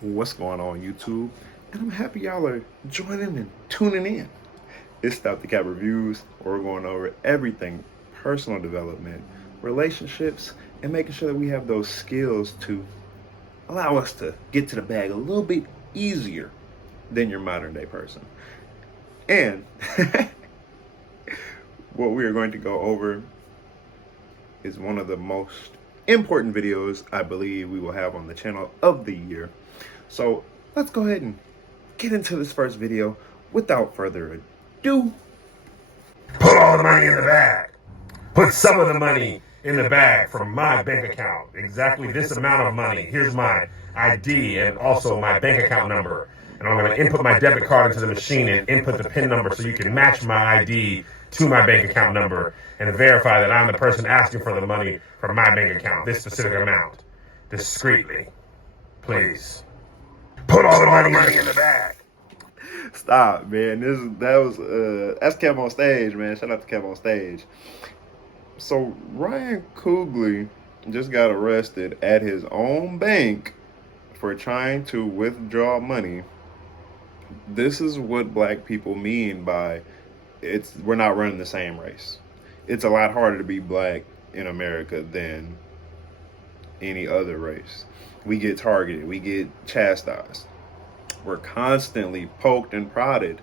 What's going on, YouTube? And I'm happy y'all are joining and tuning in. It's Stop the Cap Reviews, where we're going over everything personal development, relationships, and making sure that we have those skills to allow us to get to the bag a little bit easier than your modern day person. And what we are going to go over is one of the most important videos I believe we will have on the channel of the year. So let's go ahead and get into this first video without further ado. Put all the money in the bag. Put some of the money in the bag from my bank account. Exactly this amount of money. Here's my ID and also my bank account number. And I'm going to input my debit card into the machine and input the PIN number so you can match my ID to my bank account number and verify that I'm the person asking for the money from my bank account, this specific amount, discreetly. Please. Put all the money in the bag. Stop, man. That's Kev on stage, man. Shout out to Kev on stage. So Ryan Coogler just got arrested at his own bank for trying to withdraw money. This is what black people mean by we're not running the same race. It's a lot harder to be black in America than any other race. We get targeted, we get chastised. We're constantly poked and prodded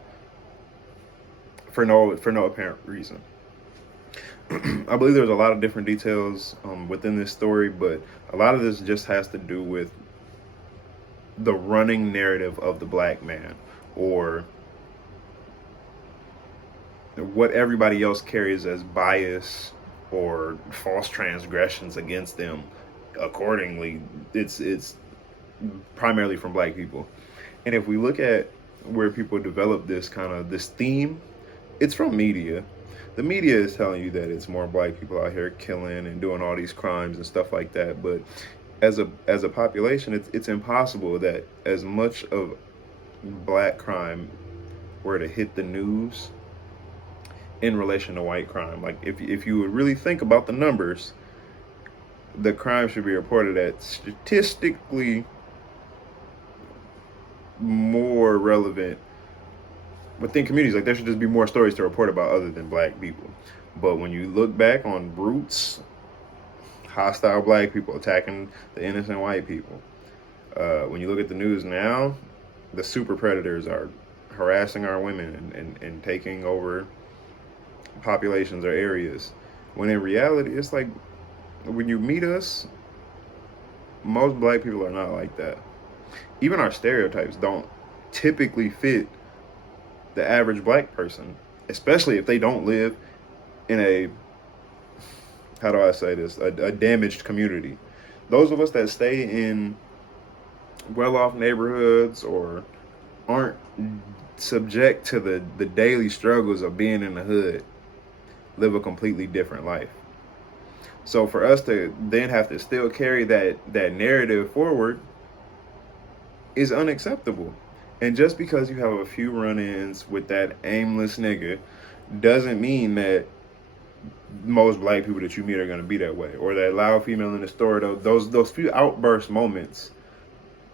for no apparent reason. I believe there's a lot of different details within this story, but a lot of this just has to do with the running narrative of the black man, or what everybody else carries as bias or false transgressions against them. Accordingly, it's primarily from black people. And if we look at where people develop this theme, it's from media. The media is telling you that it's more black people out here killing and doing all these crimes and stuff like that. But as a population, it's impossible that as much of black crime were to hit the news in relation to white crime. Like if you would really think about the numbers, the crime should be reported at statistically more relevant within communities. Like there should just be more stories to report about other than black people. But when you look back on roots, hostile black people attacking the innocent white people. When you look at the news now, the super predators are harassing our women and taking over populations or areas. When in reality, it's like when you meet us, most black people are not like that. Even our stereotypes don't typically fit the average black person, especially if they don't live in a, how do I say this, a damaged community. Those of us that stay in well-off neighborhoods or aren't subject to the daily struggles of being in the hood live a completely different life. So for us to then have to still carry that narrative forward is unacceptable. And just because you have a few run-ins with that aimless nigga doesn't mean that most black people that you meet are going to be that way. Or that loud female in the store, those few outburst moments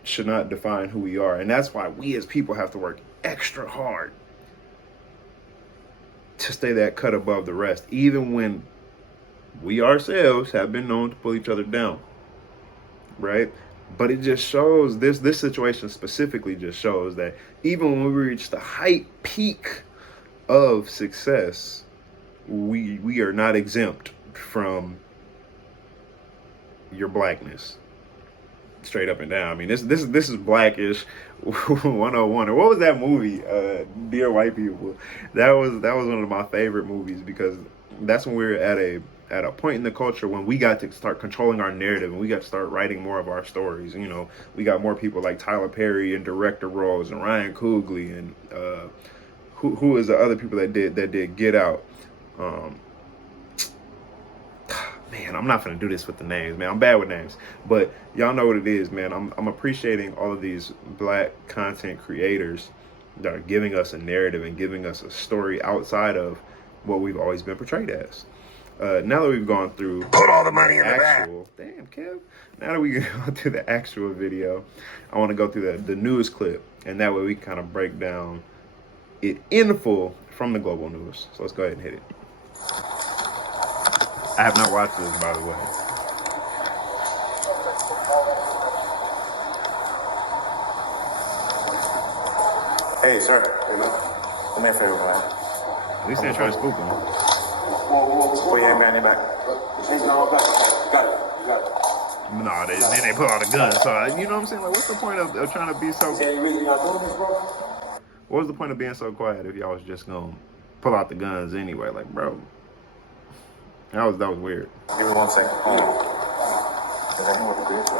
should not define who we are. And that's why we as people have to work extra hard to stay that cut above the rest, even when we ourselves have been known to pull each other down, right? But it just shows, this situation specifically just shows that even when we reach the height peak of success, we are not exempt from your blackness, straight up and down. I mean, this is Blackish 101. Or what was that movie? Dear White People. That was one of my favorite movies, because that's when we were at a point in the culture when we got to start controlling our narrative and we got to start writing more of our stories. You know, we got more people like Tyler Perry in director roles, and Ryan Coogler, and who is the other people that did Get Out. Man, I'm not gonna do this with the names, man. I'm bad with names, but y'all know what it is, man. I'm appreciating all of these black content creators that are giving us a narrative and giving us a story outside of what we've always been portrayed as. Now that we've gone through Put all the money in the bag. actual, damn Kev. Now that we go through the actual video, I want to go through the news clip, and that way we can kind of break down it in full from the global news. So let's go ahead and hit it. I have not watched this, by the way. Hey, sir. Hey, man. Come here, favor, man. At least they're trying to spook him. Put your hand behind your back. Got it. You got it. No, then they pull out a gun. So, you know what I'm saying? Like, what's the point of trying to be so... See any reason y'all doing this, bro? What was the point of being so quiet if y'all was just going to pull out the guns anyway? Like, bro, that was weird. Give me 1 second. Hold on. Is that what it is, bro?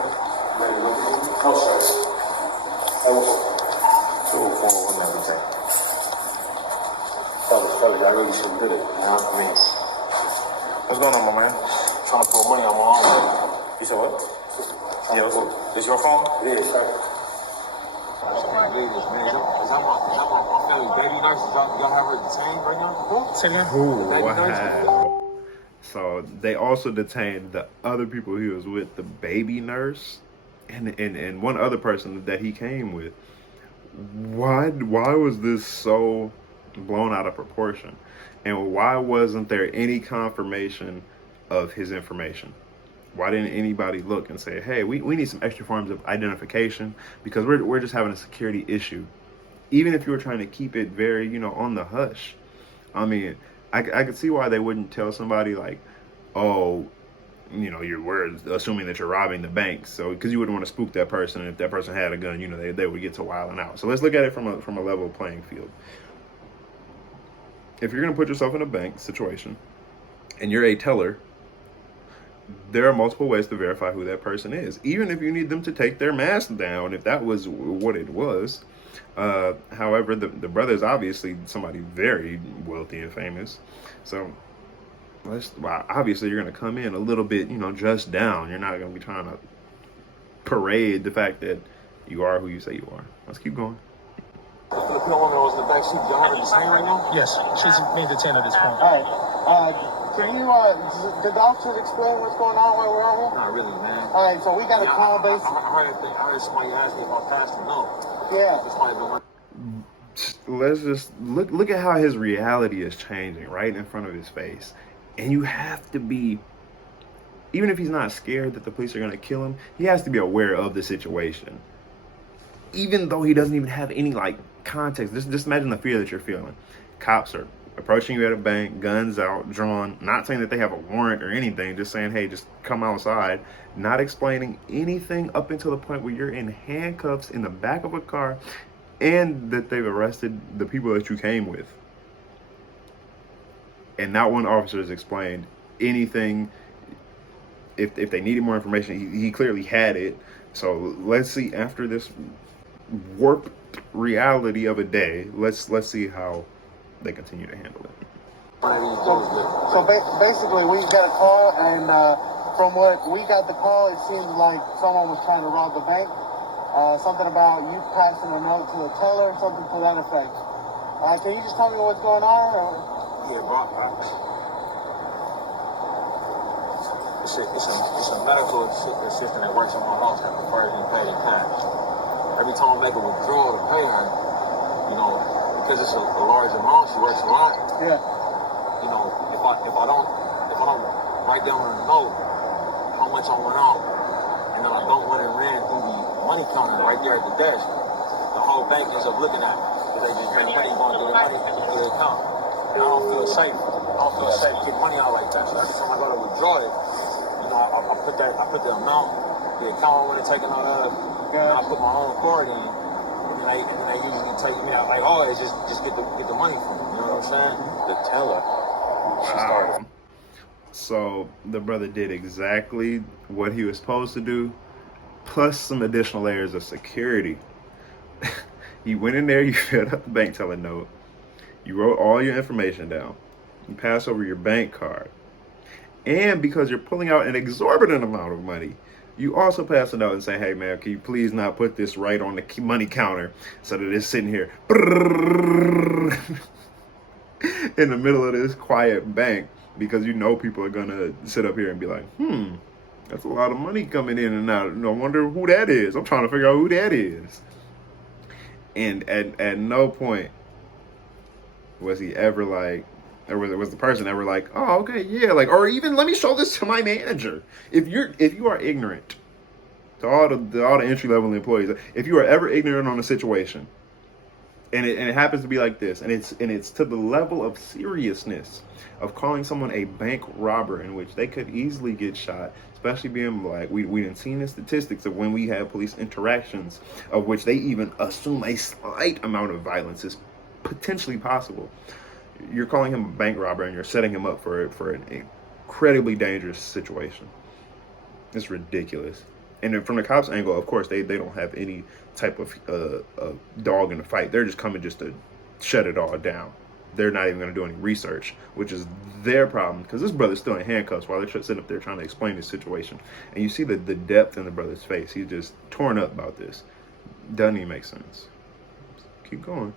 No, sir. 241 everything. Fellas, I really should do it. You know what I mean? What's going on, my man? Trying to pull money on my arm. You said what? Yo, this your phone? It is, sir. I can't believe this, man. Is that my family baby nurse? Y'all have her detained right now? Wow. So they also detained the other people he was with, the baby nurse, and one other person that he came with. Why was this so blown out of proportion? And why wasn't there any confirmation of his information? Why didn't anybody look and say, hey, we need some extra forms of identification because we're just having a security issue? Even if you were trying to keep it very, you know, on the hush. I mean, I could see why they wouldn't tell somebody like, oh, you know, we're assuming that you're robbing the bank. So, because you wouldn't want to spook that person. And if that person had a gun, you know, they would get to wilding out. So let's look at it from a level playing field. If you're going to put yourself in a bank situation and you're a teller, there are multiple ways to verify who that person is. Even if you need them to take their mask down, if that was what it was. However, the brother is obviously somebody very wealthy and famous. So obviously you're going to come in a little bit, you know, just down. You're not going to be trying to parade the fact that you are who you say you are. Let's keep going. The Filipino woman was in the back seat. Do y'all have her detained right now? Yes, she's being detained at this point. All right. Can you, the officers explain what's going on while we're out here? Not really, man. All right, so we got a call based. I heard somebody ask me if I passed or no. Yeah. This might have been Let's just look at how his reality is changing right in front of his face. And you have to be, even if he's not scared that the police are going to kill him, he has to be aware of the situation. Even though he doesn't even have any like context. Just imagine the fear that you're feeling. Cops are approaching you at a bank, guns out, drawn, not saying that they have a warrant or anything, just saying, hey, just come outside, not explaining anything up until the point where you're in handcuffs in the back of a car and that they've arrested the people that you came with. And not one officer has explained anything. If they needed more information, he clearly had it. So let's see, after this warped reality of a day, let's see how they continue to handle it. So basically, we got a call, and from what we got the call, it seems like someone was trying to rob the bank. Something about you passing a note to a teller, something to that effect. Can you just tell me what's going on? Yeah, bro. It's a medical assistant that works in my house that prefers me pay in cash. Every time I make a withdrawal to pay her, you know, because it's a large amount, she works a lot. Yeah. You know, if I don't write down on a note how much I went out, and then I don't want it ran through the money counter right there at the desk, the whole bank ends up looking at it. Because they just make money going through the money into the account. And I don't feel safe. I don't feel safe getting money out like that. So every time I go to withdraw it, you know, I put the amount, the account I want to take it out of, and I put my own card in, and they usually take me out like, oh, it's just get the money from me. You know what I'm saying? The teller. She started. So the brother did exactly what he was supposed to do, plus some additional layers of security. You went in there, you filled out the bank teller note, you wrote all your information down, you pass over your bank card, and because you're pulling out an exorbitant amount of money, you also pass a note and say, hey man, can you please not put this right on the money counter so that it's sitting here. And in the middle of this quiet bank because you know people are gonna sit up here and be like, that's a lot of money coming in and out. I wonder who that is. I'm trying to figure out who that is. And at no point was he ever like, or was the person ever like, oh, okay, yeah, like, or even let me show this to my manager. If you are ignorant to all the entry level employees, if you are ever ignorant on a situation, and it happens to be like this, and it's to the level of seriousness of calling someone a bank robber, in which they could easily get shot, especially being black. We didn't see the statistics of when we have police interactions, of which they even assume a slight amount of violence is potentially possible. You're calling him a bank robber, and you're setting him up for an incredibly dangerous situation. It's ridiculous. And then from the cops' angle, of course, they don't have any type of dog in the fight. They're just coming just to shut it all down. They're not even going to do any research, which is their problem, because this brother's still in handcuffs while they're sitting up there trying to explain this situation. And you see the depth in the brother's face. He's just torn up about this. Doesn't even make sense. Keep going.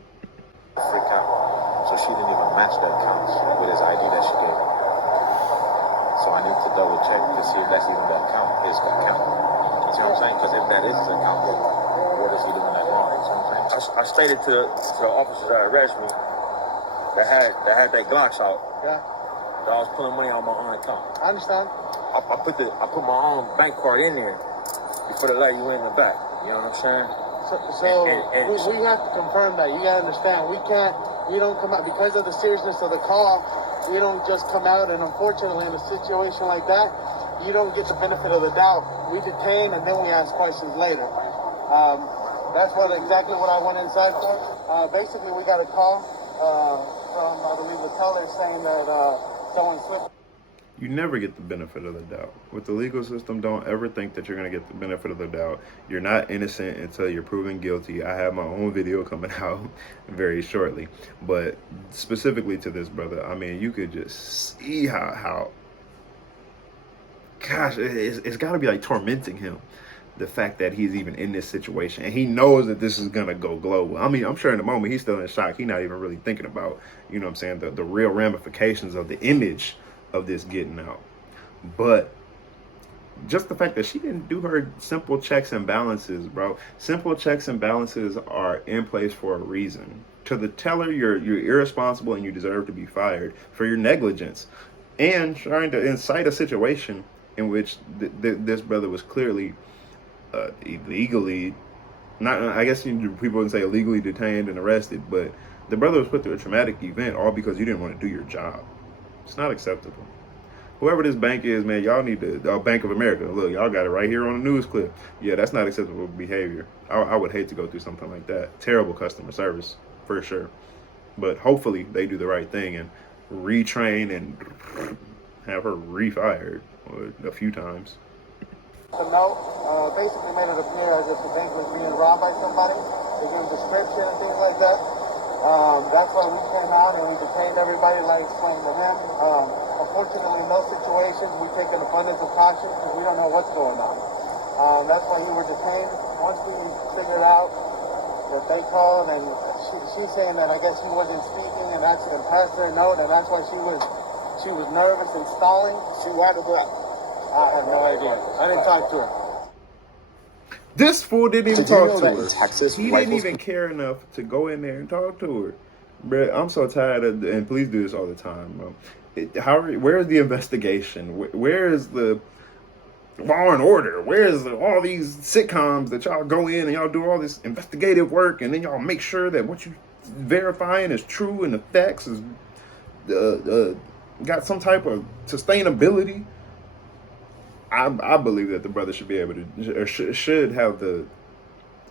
Freak out. So she didn't even match the accounts with his ID that she gave him. So I need to double check to see if that's even the account, his account. You see what I'm saying? Because if that is his account, then what is he doing that wrong? You see what I'm saying? I stated to the officers that arrested me that had their Glocks out. Yeah. That I was pulling money on my own account. I understand. I put my own bank card in there before they let you in the back. You know what I'm saying? So we have to confirm that. You gotta understand. You don't come out because of the seriousness of the call. You don't just come out, and unfortunately, in a situation like that, you don't get the benefit of the doubt. We detain, and then we ask questions later. That's exactly what I went inside for. Basically, we got a call from, I believe, the teller saying that someone slipped. You never get the benefit of the doubt. With the legal system, don't ever think that you're going to get the benefit of the doubt. You're not innocent until you're proven guilty. I have my own video coming out very shortly. But specifically to this brother, I mean, you could just see how gosh, it's got to be like tormenting him. The fact that he's even in this situation. And he knows that this is going to go global. I mean, I'm sure in the moment he's still in shock. He's not even really thinking about, you know what I'm saying, the real ramifications of the image of this getting out. But just the fact that she didn't do her simple checks and balances, bro. Simple checks and balances are in place for a reason. To the teller, you're irresponsible and you deserve to be fired for your negligence and trying to incite a situation in which this brother was clearly illegally, not, I guess people would say illegally detained and arrested, but the brother was put through a traumatic event all because you didn't want to do your job. It's not acceptable. Whoever this bank is, man, y'all need to, Bank of America, look, y'all got it right here on the news clip. Yeah, that's not acceptable behavior. I would hate to go through something like that. Terrible customer service, for sure. But hopefully they do the right thing and retrain and have her refired a few times. The note basically made it appear as if the bank was being robbed by somebody. They gave a description and things like that. That's why we came out and we detained everybody, like I explained to him. Unfortunately, in those situations, we take an abundance of caution because we don't know what's going on. That's why we were detained. Once we figured out that they called, and she's saying that I guess he wasn't speaking and actually passed her a note, and that's why she was nervous and stalling. Why did that? I have no idea. I didn't talk to her. This fool didn't even talk to her. Texas, he didn't even care enough to go in there and talk to her. Bro, I'm so tired of, and please do this all the time, bro. Where's the investigation? Where is the Law and Order? Where's all these sitcoms that y'all go in and y'all do all this investigative work and then y'all make sure that what you verifying is true and the facts is got some type of sustainability? I believe that the brother should be able to, or should have the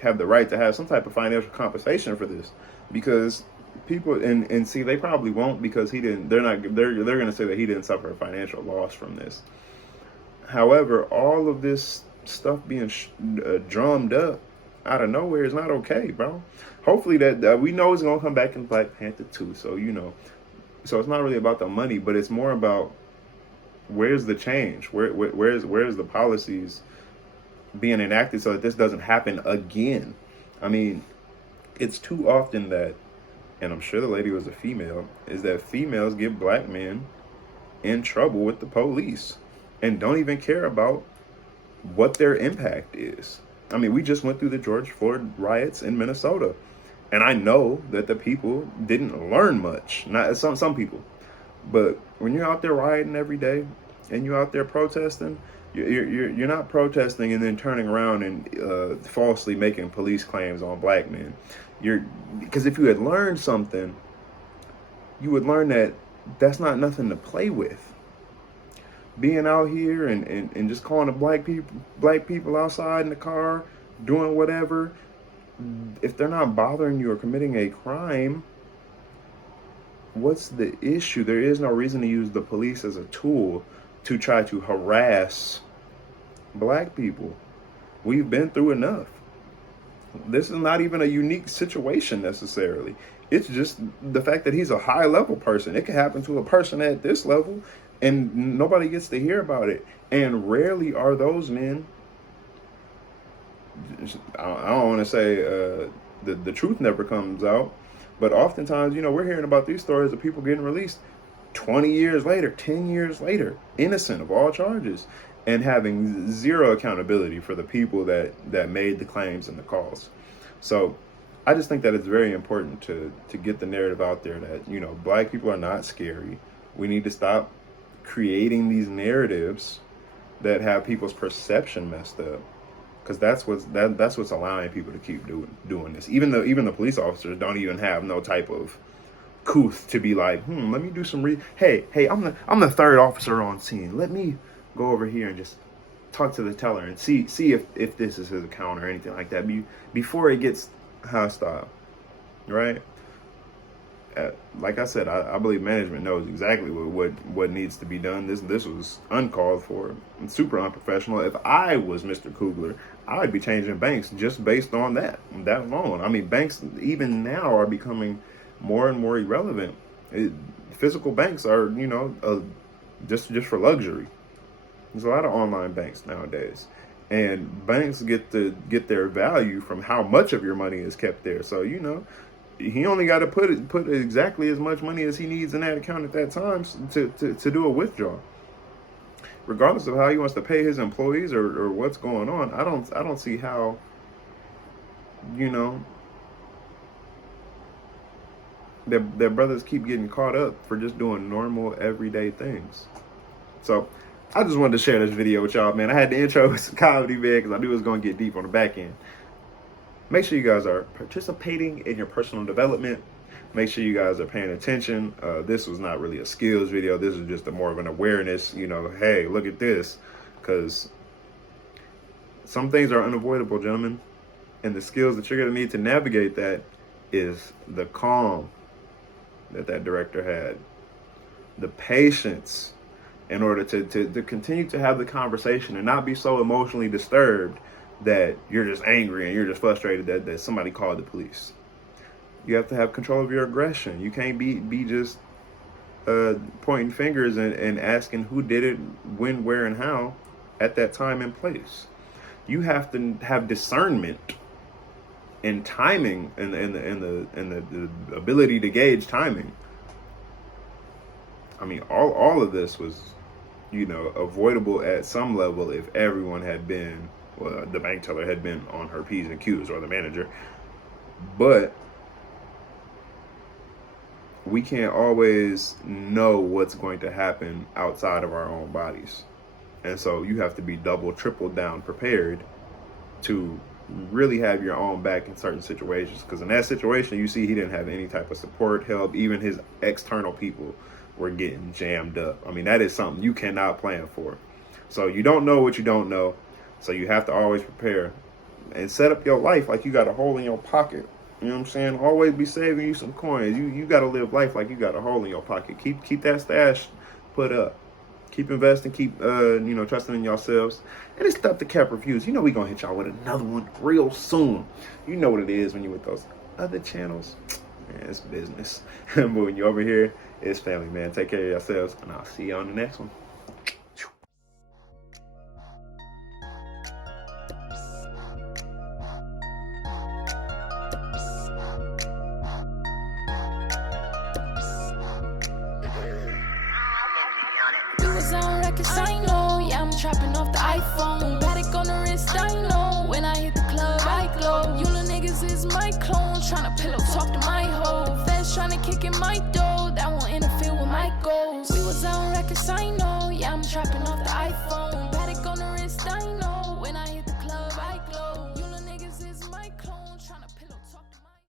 right to have some type of financial compensation for this, because people and see, they probably won't, because they're going to say that he didn't suffer a financial loss from this. However, all of this stuff being drummed up out of nowhere is not okay, bro. Hopefully that we know it's going to come back in Black Panther 2. So, so it's not really about the money, but it's more about where's the change? Where's the policies being enacted so that this doesn't happen again? I mean, it's too often that, and I'm sure the lady was a female, is that females get black men in trouble with the police and don't even care about what their impact is. I mean, we just went through the George Floyd riots in Minnesota, and I know that the people didn't learn much. Not some people, but when you're out there rioting every day and you're out there protesting, you're not protesting and then turning around and falsely making police claims on black men. Because if you had learned something, you would learn that that's not nothing to play with. Being out here and just calling the black people outside in the car, doing whatever, if they're not bothering you or committing a crime, what's the issue? There is no reason to use the police as a tool to try to harass black people. We've been through enough. This is not even a unique situation necessarily. It's just the fact that he's a high level person. It can happen to a person at this level and nobody gets to hear about it. And rarely are those men, I don't want to say the truth never comes out, but oftentimes, we're hearing about these stories of people getting released 20 years later, 10 years later, innocent of all charges, and having zero accountability for the people that made the claims and the calls. So I just think that it's very important to get the narrative out there that, black people are not scary. We need to stop creating these narratives that have people's perception messed up, because that's what's allowing people to keep doing this. Even the police officers don't even have no type of couth to be like, let me do some hey, I'm the third officer on scene. Let me go over here and just talk to the teller and see if this is his account or anything like that before it gets hostile, right? Like I said, I believe management knows exactly what needs to be done. This was uncalled for and super unprofessional. If I was Mr. Coogler, I would be changing banks just based on that alone. I mean, banks even now are becoming more and more irrelevant. Physical banks are, just for luxury. There's a lot of online banks nowadays, and banks get their value from how much of your money is kept there. So he only got to put exactly as much money as he needs in that account at that time to do a withdrawal. Regardless of how he wants to pay his employees or what's going on, I don't see how their brothers keep getting caught up for just doing normal everyday things. So I just wanted to share this video with y'all, man. I had the intro with comedy, man, because I knew it was going to get deep on the back end. Make sure you guys are participating in your personal development. Make sure you guys are paying attention. This was not really a skills video. This is just more of an awareness, hey, look at this. Because some things are unavoidable, gentlemen. And the skills that you're going to need to navigate that is the calm that director had. The patience in order to continue to have the conversation and not be so emotionally disturbed that you're just angry and you're just frustrated that somebody called the police. You have to have control of your aggression. You can't be just pointing fingers and asking who did it, when, where, and how at that time and place. You have to have discernment and timing and the ability to gauge timing. I mean, all of this was, avoidable at some level if everyone had been, the bank teller had been on her P's and Q's, or the manager. But we can't always know what's going to happen outside of our own bodies. And so you have to be double, triple down prepared to really have your own back in certain situations. Because in that situation, you see he didn't have any type of support, help. Even his external people were getting jammed up. I mean, that is something you cannot plan for. So you don't know what you don't know. So you have to always prepare and set up your life like you got a hole in your pocket. You know what I'm saying? Always be saving you some coins. You got to live life like you got a hole in your pocket. Keep that stash put up. Keep investing. Keep trusting in yourselves. And it's stuff to Cap Reviews. We gonna hit y'all with another one real soon. You know what it is when you with those other channels. Man, it's business. But when you're over here, it's family, man. Take care of yourselves, and I'll see you on the next one. records, I know. Yeah, I'm trapping off the iPhone. Paddock on the wrist, I know. When I hit the club, I glow. You little niggas is my clone. Tryna pillow talk to my hoe. Feds tryna kick in my dough. That won't interfere with my goals. We was on records, I know. Yeah, I'm trapping off the iPhone.